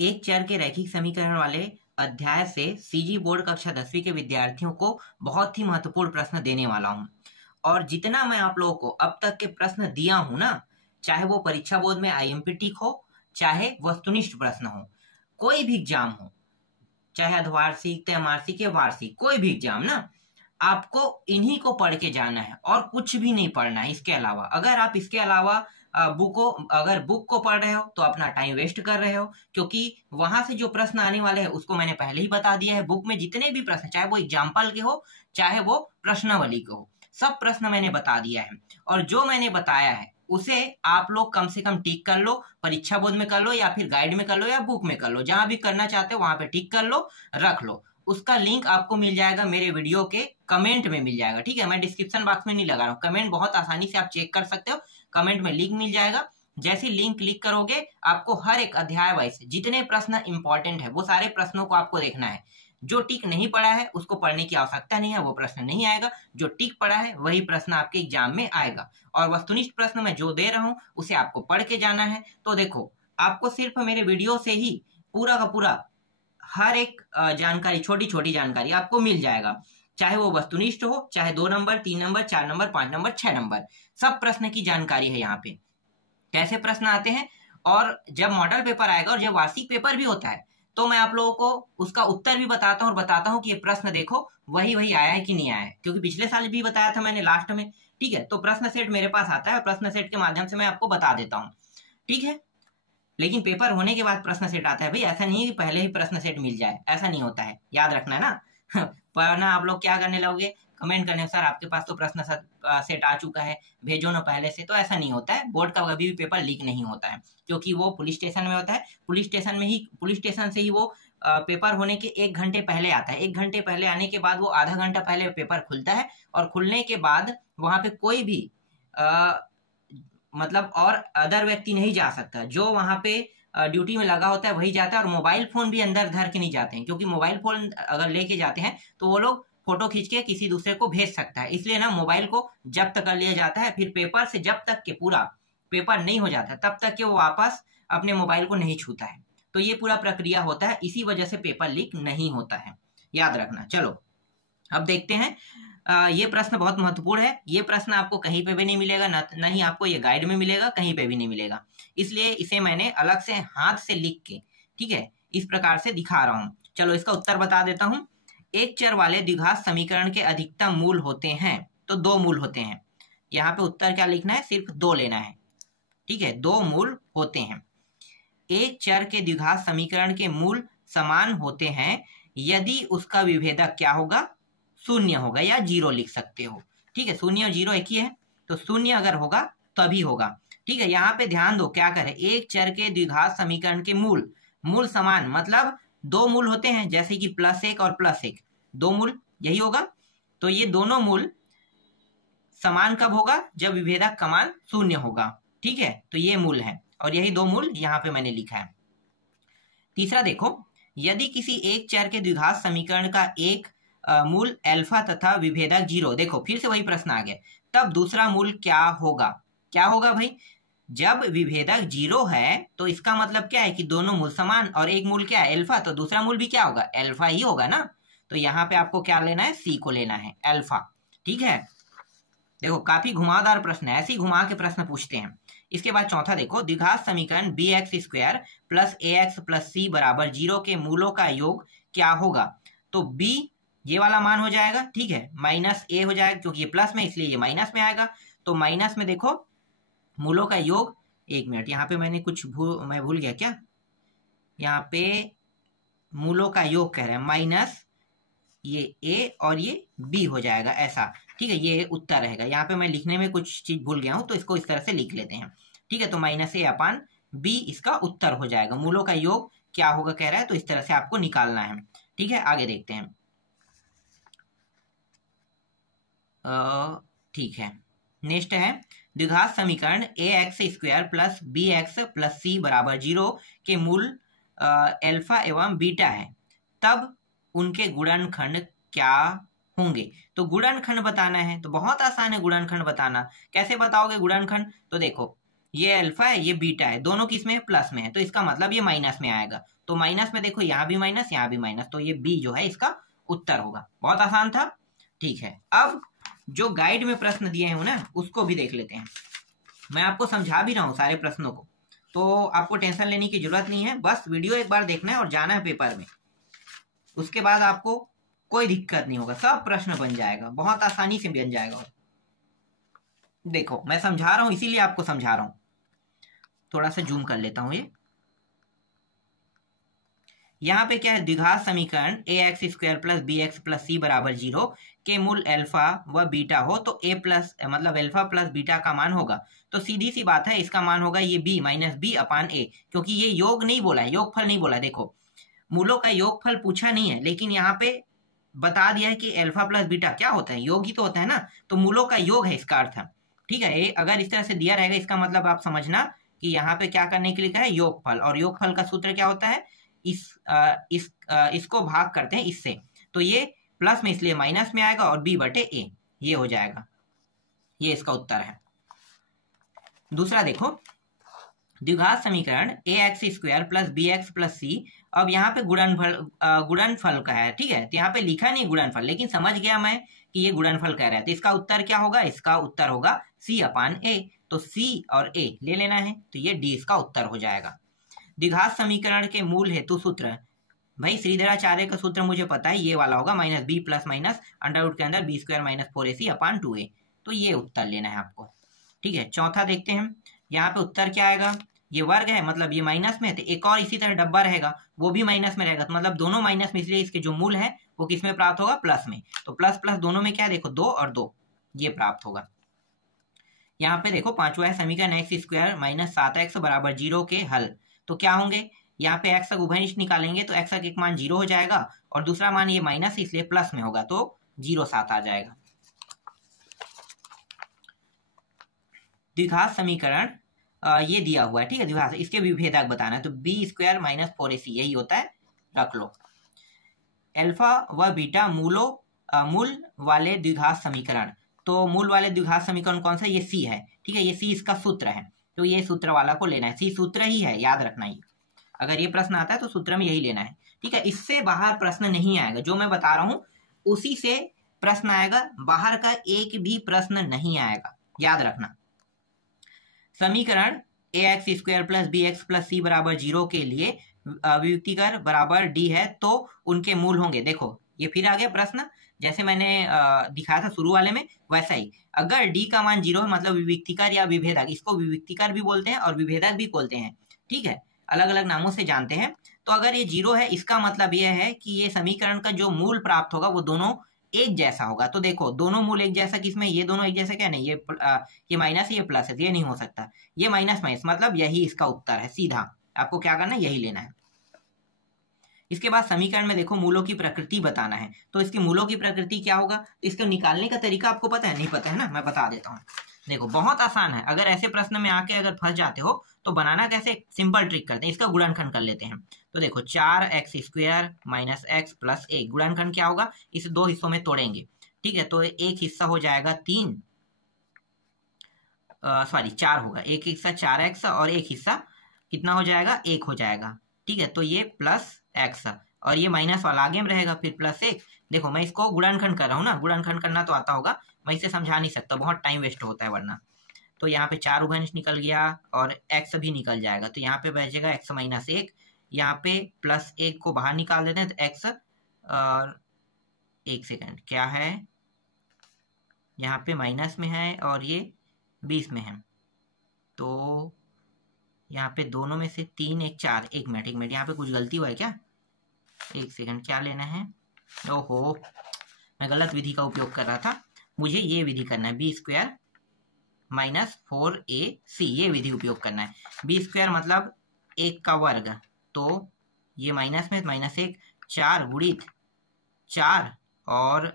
एक चर के रैखिक समीकरण वाले अध्याय से सीजी बोर्ड कक्षा 10वीं के विद्यार्थियों को बहुत ही महत्वपूर्ण प्रश्न देने वाला हूं। और जितना मैं आप लोगों को अब तक के प्रश्न दिया हूं ना, चाहे वो परीक्षा बोर्ड में आईएमपी टिक हो, चाहे वस्तुनिष्ठ प्रश्न हो, कोई भी एग्जाम हो, चाहे अर्धवार्षिक, त्रैमासिक या वार्षिक, कोई भी एग्जाम ना, आपको इन्हीं को पढ़ के जाना है और कुछ भी नहीं पढ़ना है इसके अलावा। अगर आप इसके अलावा बुक को पढ़ रहे हो तो अपना टाइम वेस्ट कर रहे हो, क्योंकि वहां से जो प्रश्न आने वाले हैं उसको मैंने पहले ही बता दिया है। बुक में जितने भी प्रश्न, चाहे वो एग्जाम्पल के हो, चाहे वो प्रश्नावली के हो, सब प्रश्न मैंने बता दिया है। और जो मैंने बताया है उसे आप लोग कम से कम टिक कर लो, परीक्षा बोर्ड में कर लो या फिर गाइड में कर लो या बुक में कर लो, जहां भी करना चाहते हो वहां पे टिक कर लो, रख लो। उसका लिंक आपको मिल जाएगा मेरे वीडियो के कमेंट में मिल जाएगा, ठीक है। मैं डिस्क्रिप्शन बॉक्स में नहीं लगा रहा हूँ, कमेंट बहुत आसानी से आप चेक कर सकते हो, कमेंट में लिंक मिल जाएगा। जैसे लिंक क्लिक करोगे आपको हर एक अध्याय वाइज जितने प्रश्न इंपॉर्टेंट है वो सारे प्रश्नों को आपको देखना है। जो टिक नहीं पड़ा है उसको पढ़ने की आवश्यकता नहीं है, वो प्रश्न नहीं आएगा। जो टिक पड़ा है वही प्रश्न आपके एग्जाम में आएगा। और वस्तुनिष्ठ प्रश्न मैं जो दे रहा हूं उसे आपको पढ़ के जाना है। तो देखो, आपको सिर्फ मेरे वीडियो से ही पूरा का पूरा हर एक जानकारी, छोटी छोटी जानकारी आपको मिल जाएगा, चाहे वो वस्तुनिष्ठ हो, चाहे 2 number, 3 number, 4 number, 5 number, 6 number, सब प्रश्न की जानकारी है यहाँ पे, कैसे प्रश्न आते हैं। और जब मॉडल पेपर आएगा और जब वार्षिक पेपर भी होता है तो मैं आप लोगों को उसका उत्तर भी बताता हूँ और बताता हूँ कि ये प्रश्न देखो वही वही आया है कि नहीं आया है, क्योंकि पिछले साल भी बताया था मैंने लास्ट में, ठीक है। तो प्रश्न सेट मेरे पास आता है, प्रश्न सेट के माध्यम से मैं आपको बता देता हूँ, ठीक है। लेकिन पेपर होने के बाद प्रश्न सेट आता है भाई, ऐसा नहीं है कि पहले ही प्रश्न सेट मिल जाए, ऐसा नहीं होता है, याद रखना है ना। वरना आप लोग क्या करने लगोगे, कमेंट करने, सर आपके पास तो प्रश्न सेट आ चुका है, भेजो ना पहले से। तो ऐसा नहीं होता है, बोर्ड का कभी भी पेपर लीक नहीं होता है, क्योंकि वो पुलिस स्टेशन में होता है। पुलिस स्टेशन से ही वो पेपर होने के 1 घंटे पहले आता है। 1 घंटे पहले आने के बाद वो आधा घंटा पहले पेपर खुलता है, और खुलने के बाद वहां पे कोई भी मतलब और अदर व्यक्ति नहीं जा सकता। जो वहां पे ड्यूटी में लगा होता है वही जाता है, और मोबाइल फोन भी अंदर धर के नहीं जाते हैं, क्योंकि मोबाइल फोन अगर लेके जाते हैं तो वो लोग फोटो खींच के किसी दूसरे को भेज सकता है, इसलिए ना मोबाइल को जब्त कर लिया जाता है। फिर पेपर से जब तक के पूरा पेपर नहीं हो जाता तब तक के वो वापस अपने मोबाइल को नहीं छूता है। तो ये पूरा प्रक्रिया होता है, इसी वजह से पेपर लीक नहीं होता है, याद रखना। चलो अब देखते हैं। ये प्रश्न बहुत महत्वपूर्ण है। ये प्रश्न आपको कहीं पे भी नहीं मिलेगा, न ही आपको ये गाइड में मिलेगा, कहीं पे भी नहीं मिलेगा, इसलिए इसे मैंने अलग से हाथ से लिख के, ठीक है, इस प्रकार से दिखा रहा हूं। चलो इसका उत्तर बता देता हूं। एक चर वाले द्विघात समीकरण के अधिकतम मूल होते हैं, तो 2 मूल होते हैं। यहाँ पे उत्तर क्या लिखना है, सिर्फ 2 लेना है, ठीक है, 2 मूल होते हैं। एक चर के द्विघात समीकरण के मूल समान होते हैं यदि उसका विभेदक क्या होगा, 0 होगा, या 0 लिख सकते हो, ठीक है। 0 और 0 एक ही है, तो 0 अगर होगा तभी होगा, ठीक है। यहाँ पे ध्यान दो, क्या करें, एक चर के द्विघात समीकरण के मूल समान, मतलब 2 मूल होते हैं, जैसे कि +1 और +1, 2 मूल, यही होगा। तो ये दोनों मूल समान कब होगा, जब विभेदक का मान 0 होगा, ठीक है। तो ये मूल है, और यही 2 मूल यहाँ पे मैंने लिखा है। तीसरा देखो, यदि किसी एक चर के द्विघात समीकरण का एक मूल अल्फा तथा विभेदक 0, देखो फिर से वही प्रश्न आ गया, तब दूसरा मूल क्या होगा। क्या होगा भाई, जब विभेदक 0 है तो इसका मतलब क्या है कि दोनों मूल समान, और एक मूल क्या है, अल्फा, तो दूसरा मूल भी क्या होगा, अल्फा ही होगा ना। तो यहाँ पे आपको क्या लेना है, सी को लेना है, अल्फा, ठीक है। देखो काफी घुमावदार प्रश्न है, ऐसे ही घुमा के प्रश्न पूछते हैं। इसके बाद चौथा देखो, द्विघात समीकरण bx² + ax + c = 0 के मूलों का योग क्या होगा। तो b ये वाला मान हो जाएगा, ठीक है, -a हो जाएगा, क्योंकि ये प्लस में इसलिए ये माइनस में आएगा। तो माइनस में देखो मूलों का योग, 1 मिनट, यहाँ पे मैंने कुछ मैं भूल गया क्या, यहाँ पे मूलों का योग कह रहे हैं, माइनस ये a और ये b हो जाएगा, ऐसा, ठीक है। ये उत्तर रहेगा, यहाँ पे मैं लिखने में कुछ चीज भूल गया हूं, तो इसको इस तरह से लिख लेते हैं, ठीक है। तो -a/b इसका उत्तर हो जाएगा। मूलों का योग क्या होगा कह रहा है, तो इस तरह से आपको निकालना है, ठीक है। आगे देखते हैं, ठीक है। नेक्स्ट है, द्विघात समीकरण ax² + bx + c = 0 के मूल अल्फा एवं बीटा है, तब उनके गुणनखंड क्या होंगे। तो गुणनखंड बताना है, तो बहुत आसान है गुणनखंड बताना। कैसे बताओगे गुणनखंड, तो देखो ये अल्फा है, ये बीटा है, दोनों किस में है? प्लस में है, तो इसका मतलब ये माइनस में आएगा। तो माइनस में देखो यहाँ भी माइनस, यहाँ भी माइनस, तो ये बी जो है इसका उत्तर होगा। बहुत आसान था। ठीक है, अब जो गाइड में प्रश्न दिए हैं ना उसको भी देख लेते हैं। मैं आपको समझा भी रहा हूँ सारे प्रश्नों को, तो आपको टेंशन लेने की जरूरत नहीं है, बस वीडियो एक बार देखना है और जाना है पेपर में। उसके बाद आपको कोई दिक्कत नहीं होगा, सब प्रश्न बन जाएगा, बहुत आसानी से बन जाएगा। देखो मैं समझा रहा हूँ, इसीलिए आपको समझा रहा हूँ। थोड़ा सा जूम कर लेता हूँ। ये यहाँ पे क्या है? द्विघात समीकरण a x square plus b x plus c बराबर 0 के मूल अल्फा व बीटा हो तो ए प्लस मतलब अल्फा प्लस बीटा का मान होगा। तो सीधी सी बात है, इसका मान होगा ये बी माइनस बी अपान ए, क्योंकि ये योग नहीं बोला है, योगफल नहीं बोला है। देखो मूलों का योगफल पूछा नहीं है, लेकिन यहाँ पे बता दिया है कि अल्फा प्लस बीटा क्या होता है, योग ही तो होता है ना, तो मूलों का योग है इसका अर्थ। ठीक है, अगर इस तरह से दिया रहेगा इसका मतलब आप समझना कि यहाँ पे क्या करने के लिए कहा है? योगफल। और योगफल का सूत्र क्या होता है? इसको भाग करते हैं इससे, तो ये प्लस में इसलिए माइनस में आएगा और बी बटे ए, ये हो जाएगा। ये इसका उत्तर है। दूसरा देखो, द्विघात समीकरण a x square plus b x plus c. अब यहाँ पे गुणनफल का है, ठीक है, तो यहाँ पे लिखा नहीं गुणनफल, लेकिन समझ गया मैं कि ये गुणनफल कह रहा है, तो इसका उत्तर क्या होगा? इसका उत्तर होगा सी अपान ए। तो सी और ए ले लेना है, तो ये डी इसका उत्तर हो जाएगा। द्विघात समीकरण के मूल हेतु सूत्र, भाई श्रीधराचार्य का सूत्र मुझे पता है, ये वाला होगा minus B plus minus under root के अंदर बी स्क्वायर माइनस 4ac अपान 2a। तो ये उत्तर लेना है आपको। ठीक है, चौथा देखते हैं। यहाँ पे उत्तर क्या आएगा? ये वर्ग है, मतलब ये माइनस में है, तो एक और इसी तरह डब्बा रहेगा, वो भी माइनस में रहेगा, तो मतलब दोनों माइनस में, इसलिए इसके जो मूल है वो किस में प्राप्त होगा? प्लस में। तो प्लस प्लस दोनों में क्या है? देखो 2 और 2, ये प्राप्त होगा। यहाँ पे देखो पांचवा है समीकरण एक्स स्क्वायर माइनस 7x बराबर 0 के हल। तो क्या होंगे? यहाँ पे x का उभयनिष्ठ निकालेंगे तो x का एक मान 0 हो जाएगा और दूसरा मान ये माइनस इसलिए प्लस में होगा, तो 0,7 आ जाएगा। द्विघात समीकरण ये दिया हुआ है, ठीक है, द्विघात, इसके विभेदक बताना है, तो बी स्क्वायर माइनस 4ac यही होता है, रख लो। अल्फा व बीटा मूल वाले द्विघात समीकरण, तो मूल वाले द्विघात समीकरण कौन सा? ये सी है, ठीक है, ये सी इसका सूत्र है, तो ये सूत्र वाला को लेना है, सी सूत्र ही है, याद रखना। ये अगर ये प्रश्न आता है तो सूत्र में यही लेना है, ठीक है, इससे बाहर प्रश्न नहीं आएगा, जो मैं बता रहा हूं उसी से प्रश्न आएगा, बाहर का एक भी प्रश्न नहीं आएगा, याद रखना। समीकरण a x square plus b x plus c बराबर 0 के लिए वियुक्तिकर बराबर डी है तो उनके मूल होंगे। देखो ये फिर आ गया प्रश्न, जैसे मैंने दिखाया था शुरू वाले में, वैसा ही। अगर डी का मान 0 है मतलब विविक्तिकर या विभेदक, इसको विविक्तिकर भी बोलते हैं और विभेदक भी बोलते हैं, ठीक है, अलग अलग नामों से जानते हैं। तो अगर ये 0 है, इसका मतलब ये है कि ये समीकरण का जो मूल प्राप्त होगा वो दोनों एक जैसा होगा। तो देखो दोनों मूल एक जैसा, किसमें? ये दोनों एक जैसा क्या नहीं, ये माइनस है, ये प्लस है, ये नहीं हो सकता, ये माइनस माइनस, मतलब यही इसका उत्तर है, सीधा आपको क्या करना है? यही लेना है। इसके बाद समीकरण में देखो मूलों की प्रकृति बताना है, तो इसकी मूलों की प्रकृति क्या होगा? इसको निकालने का तरीका आपको पता है? नहीं पता है ना, मैं बता देता हूँ। देखो बहुत आसान है, अगर ऐसे प्रश्न में आके अगर फंस जाते हो तो बनाना कैसे? सिंपल ट्रिक करते हैं, इसका गुणनखंड कर लेते हैं। तो देखो 4x square minus x plus a, गुणनखंड क्या होगा? इसे दो हिस्सों में तोड़ेंगे, ठीक है, तो एक हिस्सा हो जाएगा 4 होगा, एक हिस्सा 4x और एक हिस्सा कितना हो जाएगा? 1 हो जाएगा, ठीक है, तो ये प्लस एक्स और ये माइनस वाला आगे में रहेगा, फिर प्लस 1। देखो मैं इसको गुणनखंड कर रहा हूँ ना, गुणनखंड करना तो आता होगा, मैं इसे समझा नहीं सकता, बहुत टाइम वेस्ट होता है वरना। तो यहाँ पे 4 उभयनिष्ठ निकल गया और x भी निकल जाएगा, तो यहाँ पे बचेगा x माइनस 1, यहाँ पे प्लस 1 को बाहर निकाल देते हैं तो x, और 1 सेकेंड क्या है, यहाँ पे माइनस में है और ये 20 में है, तो यहाँ पे दोनों में से 3 1 4, एक मिनट यहाँ पे कुछ गलती हुआ है क्या? 1 सेकेंड, क्या लेना है? ओहो मैं गलत विधि का उपयोग कर रहा था, मुझे ये विधि करना है, बी स्क्वायर माइनस 4ac, ये विधि उपयोग करना है। बी स्क्वायर मतलब 1 का वर्ग, तो ये माइनस में माइनस 1, 4 गुणित 4 और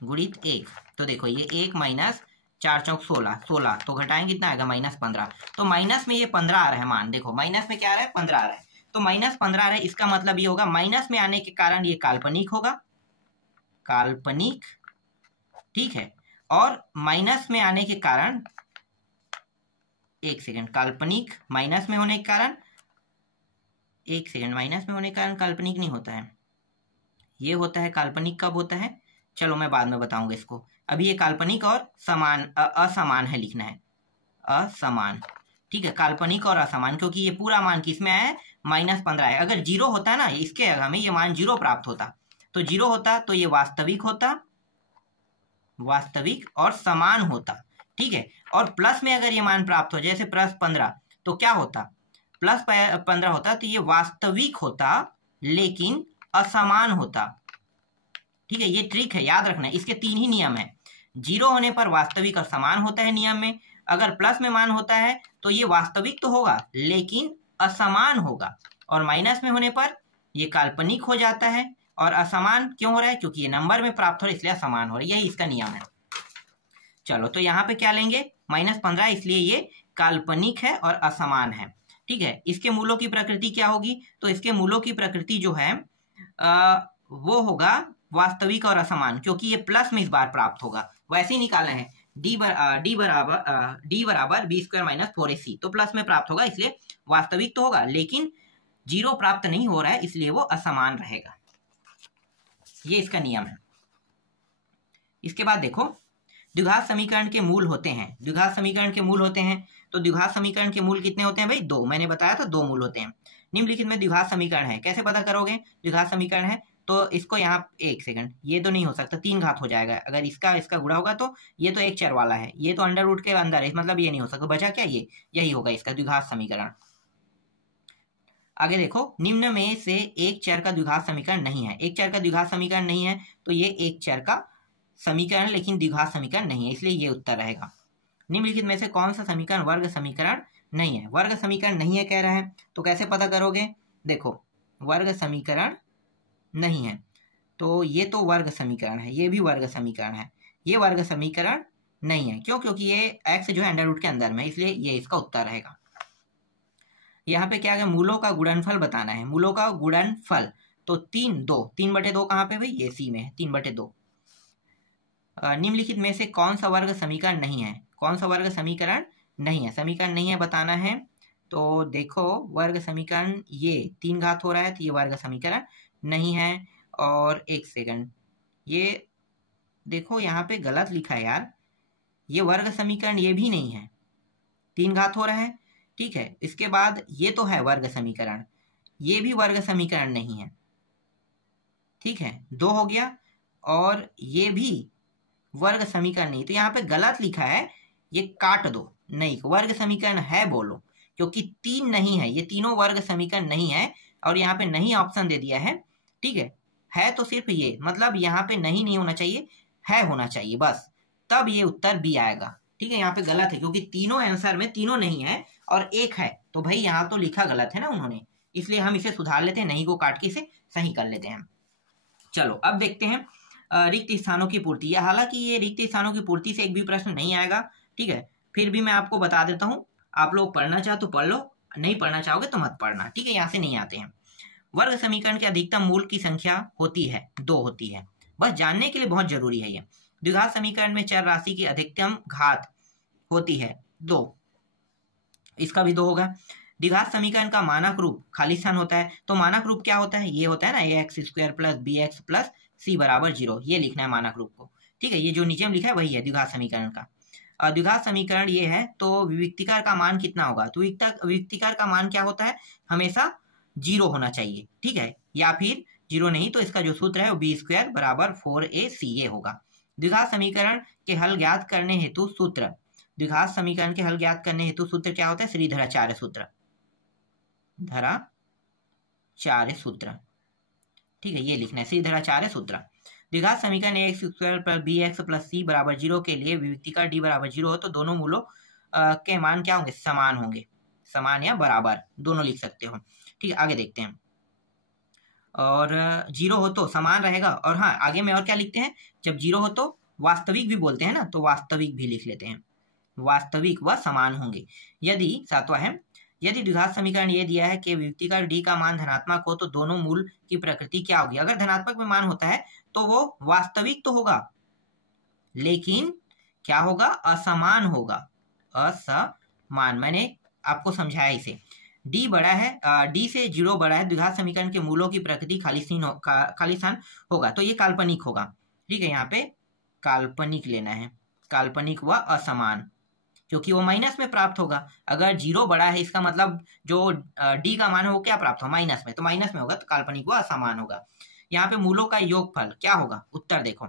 गुणित 1, तो देखो ये 1 माइनस 4 चौक 16, तो घटाएंगे कितना आएगा? माइनस 15, तो माइनस में ये 15 आ रहा है मान, देखो माइनस में क्या आ रहा है? 15 आ रहा है, तो माइनस 15 आ रहा है, इसका मतलब ये होगा माइनस में आने के कारण ये काल्पनिक होगा, काल्पनिक, ठीक है, और माइनस में आने के कारण एक सेकेंड, काल्पनिक माइनस में होने के कारण, एक सेकेंड, माइनस में होने के कारण काल्पनिक नहीं होता है, ये होता है काल्पनिक कब होता है, चलो मैं बाद में बताऊंगा इसको। अभी ये काल्पनिक और समान असमान है, लिखना है असमान, ठीक है, काल्पनिक और असमान, क्योंकि ये पूरा मान किसमें आया है, -15 है। अगर जीरो होता ना, इसके हमें ये मान जीरो प्राप्त होता, तो जीरो होता तो ये वास्तविक होता, वास्तविक और समान होता, ठीक है। और प्लस में अगर ये मान प्राप्त हो, जैसे +15, तो क्या होता, +15 होता तो ये वास्तविक होता लेकिन असमान होता, ठीक है। ये ट्रिक है, याद रखना है, इसके 3 ही नियम है। जीरो होने पर वास्तविक और समान होता है नियम में, अगर प्लस में मान होता है तो ये वास्तविक तो होगा लेकिन असमान होगा, और माइनस में होने पर ये काल्पनिक हो जाता है, और असमान क्यों हो रहा है, क्योंकि ये नंबर में प्राप्त हो रहा है इसलिए असमान हो रहा है, यही इसका नियम है। चलो तो यहाँ पे क्या लेंगे, -15, इसलिए ये काल्पनिक है और असमान है, ठीक है। इसके मूलों की प्रकृति क्या होगी, तो इसके मूलों की प्रकृति जो है वो होगा वास्तविक और असमान, क्योंकि ये प्लस में इस बार प्राप्त होगा, वैसे ही निकालना है, डी बराबर b² - 4ac, तो प्लस में प्राप्त होगा इसलिए वास्तविक तो होगा लेकिन जीरो प्राप्त नहीं हो रहा है इसलिए वो असमान रहेगा, ये इसका नियम है। इसके बाद देखो, द्विघात समीकरण के मूल होते हैं, द्विघात समीकरण के मूल होते हैं, तो द्विघात समीकरण के मूल कितने होते हैं भाई, 2, मैंने बताया था 2 मूल होते हैं। निम्नलिखित में द्विघात समीकरण है, कैसे पता करोगे, द्विघात समीकरण है तो इसको यहाँ, एक सेकंड, ये तो नहीं हो सकता, 3 घात हो जाएगा, अगर इसका गुणा होगा तो ये तो एक चर वाला है, ये तो अंडर रूट के अंदर है, मतलब ये नहीं हो सकता, बचा क्या, ये यही होगा इसका द्विघात समीकरण। आगे देखो, निम्न में से एक चर का द्विघात समीकरण नहीं है, एक चर का द्विघात समीकरण नहीं है तो ये एक चर का समीकरण लेकिन द्विघात समीकरण नहीं है, इसलिए ये उत्तर रहेगा। निम्नलिखित में से कौन सा समीकरण वर्ग समीकरण नहीं है, वर्ग समीकरण नहीं है कह रहा है, तो कैसे पता करोगे, देखो वर्ग समीकरण नहीं है तो ये तो वर्ग समीकरण है, ये भी वर्ग समीकरण है, ये वर्ग समीकरण नहीं है, क्यों, क्योंकि ये x जो है अंडर रूट के अंदर में, इसलिए ये इसका उत्तर रहेगा। यहाँ पे क्या है, मूलों का गुणनफल बताना है, मूलों का गुणनफल, तो 3/2 कहाँ पे भाई, ये सी में है, 3/2। निम्नलिखित में से कौन सा वर्ग समीकरण नहीं है, कौन सा वर्ग समीकरण नहीं है, समीकरण नहीं है बताना है, तो देखो वर्ग समीकरण, ये 3 घात हो रहा है तो ये वर्ग समीकरण नहीं है, और एक सेकंड, ये देखो यहाँ पे गलत लिखा है यार, ये वर्ग समीकरण ये भी नहीं है, 3 घात हो रहा है, ठीक है। इसके बाद ये तो है वर्ग समीकरण, ये भी वर्ग समीकरण नहीं है, ठीक है, 2 हो गया, और ये भी वर्ग समीकरण नहीं, तो यहाँ पे गलत लिखा है, ये काट दो, नहीं वर्ग समीकरण है बोलो, क्योंकि 3 नहीं है, ये तीनों वर्ग समीकरण नहीं है, और यहाँ पे नहीं ऑप्शन दे दिया है, ठीक है तो सिर्फ ये, मतलब यहाँ पे नहीं होना चाहिए, है होना चाहिए बस, तब ये उत्तर बी आएगा, ठीक है। यहाँ पे गलत है क्योंकि तीनों आंसर में तीनों नहीं है और एक है, तो भाई यहाँ तो लिखा गलत है ना उन्होंने, इसलिए हम इसे सुधार लेते हैं, नहीं को काट के इसे सही कर लेते हैं। चलो अब देखते हैं रिक्त स्थानों की पूर्ति, या हालांकि ये रिक्त स्थानों की पूर्ति से एक भी प्रश्न नहीं आएगा, ठीक है, फिर भी मैं आपको बता देता हूँ, आप लोग पढ़ना चाहो तो पढ़ लो, नहीं पढ़ना चाहोगे तो मत पढ़ना, ठीक है, यहाँ से नहीं आते हैं। वर्ग समीकरण के अधिकतम मूल की संख्या होती है, 2 होती है, बस जानने के लिए बहुत जरूरी है ये। द्विघात समीकरण में चर राशि की अधिकतम घात होती है 2, इसका भी 2 होगा। द्विघात समीकरण का मानक रूप खाली स्थान होता है, तो मानक रूप क्या होता है, ये होता है ना ax² + bx + c = 0, ये लिखना है मानक रूप को, ठीक है, ये जो नीचे में लिखा है वही है द्विघात समीकरण का। द्विघात समीकरण ये है, तो विविक्तिकार का मान कितना होगा, तो विविक्तिकार का मान क्या होता है, हमेशा 0 होना चाहिए, ठीक है, या फिर 0 नहीं तो इसका जो सूत्र है वो b² = 4ac होगा। द्विघात समीकरण के हल ज्ञात करने हेतु सूत्र, द्विघात समीकरण के हल ज्ञात करने हेतु सूत्र क्या होता है, श्रीधराचार्य सूत्र, धराचार्य सूत्र, ठीक है, ये लिखना है श्रीधराचार्य सूत्र। द्विघात समीकरण ax² + bx + c = 0 के लिए विविक्तिकार d = 0 हो तो दोनों मूलों के मान क्या होंगे, समान होंगे, समान या बराबर दोनों लिख सकते हो, ठीक है। आगे देखते हैं, और 0 हो तो समान रहेगा, और हाँ आगे में और क्या लिखते हैं, जब 0 हो तो वास्तविक भी बोलते हैं ना, तो वास्तविक भी लिख लेते हैं, वास्तविक व समान होंगे। यदि 7वां है, यदि द्विघात समीकरण ये दिया है कि विविक्तिकार d का मान धनात्मक हो तो दोनों मूल की प्रकृति क्या होगी, अगर धनात्मक में मान होता है तो वो वास्तविक तो होगा लेकिन क्या होगा, असमान होगा, मान, मैंने आपको समझाया इसे। डी बड़ा है, डी से 0 बड़ा है, द्विघात समीकरण के मूलों की प्रकृति खालिस्तान होगा, तो ये काल्पनिक होगा। ठीक है, यहाँ पे काल्पनिक लेना है, काल्पनिक व असमान, क्योंकि वो माइनस में प्राप्त होगा। अगर 0 बड़ा है इसका मतलब जो डी का मान है वो क्या प्राप्त हो, माइनस में, तो माइनस में होगा, तो काल्पनिक व असमान होगा। यहाँ पे मूलों का योगफल क्या होगा, उत्तर देखो,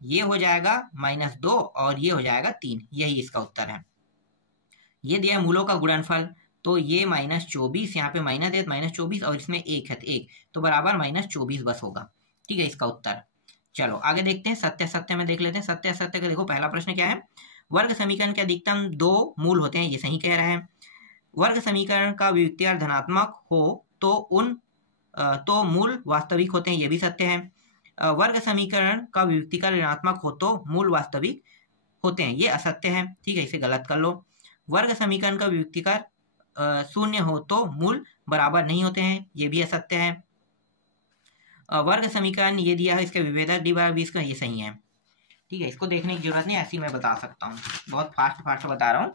ये हो जाएगा -2 और ये हो जाएगा 3, यही इसका उत्तर है। ये दिया है मूलों का गुणनफल, तो ये -24, यहाँ पे माइनस है -24 और इसमें 1 है तो 1, तो बराबर -24 बस होगा। ठीक है, इसका उत्तर। चलो आगे देखते हैं, सत्य असत्य में देख लेते हैं। सत्य असत्य का देखो, पहला प्रश्न क्या है, वर्ग समीकरण के अधिकतम 2 मूल होते हैं, ये सही कह रहा है। वर्ग समीकरण का वियुक्तिकार धनात्मक हो तो मूल वास्तविक होते हैं, ये भी सत्य है। वर्ग समीकरण का वियुक्तिकार ऋणात्मक हो तो मूल वास्तविक होते हैं, ये असत्य है। ठीक है, इसे गलत कर लो। वर्ग समीकरण का वियुक्तिकार 0 हो तो मूल बराबर नहीं होते हैं, ये भी असत्य है। वर्ग समीकरण ये दिया है, इसका विभेदक d/20 का, ये सही है। ठीक है, इसको देखने की जरूरत नहीं, ऐसी मैं बता सकता हूँ, बहुत फास्ट बता रहा हूँ।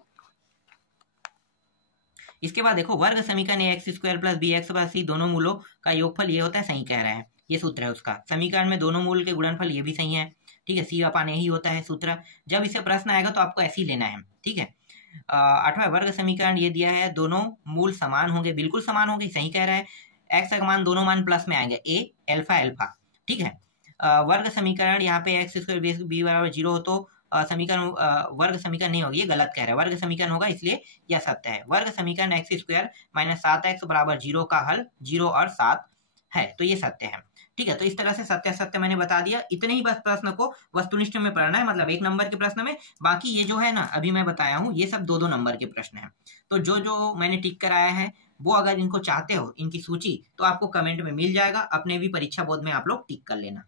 इसके बाद देखो, वर्ग समीकरण ax² + bx/c दोनों मूलों का योगफल ये होता है, सही कह रहा है, ये सूत्र है उसका। समीकरण में दोनों मूल के गुणनफल, ये भी सही है। ठीक है, c/a ही होता है सूत्र। जब इसे प्रश्न आएगा तो आपको ऐसे ही लेना है। ठीक है, 8वां वर्ग समीकरण ये दिया है, दोनों मूल समान होंगे, बिल्कुल समान होंगे, सही कह रहा है। x का मान, दोनों मान प्लस में आएंगे, a अल्फा। ठीक है, वर्ग समीकरण यहाँ पे x² b = 0 हो तो समीकरण वर्ग समीकरण नहीं होगी, ये गलत कह रहा है, वर्ग समीकरण होगा, इसलिए यह सत्य है। वर्ग समीकरण x² - 7x = 0 का हल 0 और 7 है, तो ये सत्य है। ठीक है, तो इस तरह से सत्य असत्य मैंने बता दिया। इतने ही बस प्रश्न को वस्तुनिष्ठ में पढ़ना है, मतलब 1 नंबर के प्रश्न में। बाकी ये जो है ना, अभी मैं बताया हूँ, ये सब 2-2 नंबर के प्रश्न हैं। तो जो मैंने टिक कराया है, वो अगर इनको चाहते हो, इनकी सूची, तो आपको कमेंट में मिल जाएगा, अपने भी परीक्षा बोर्ड में आप लोग टिक कर लेना।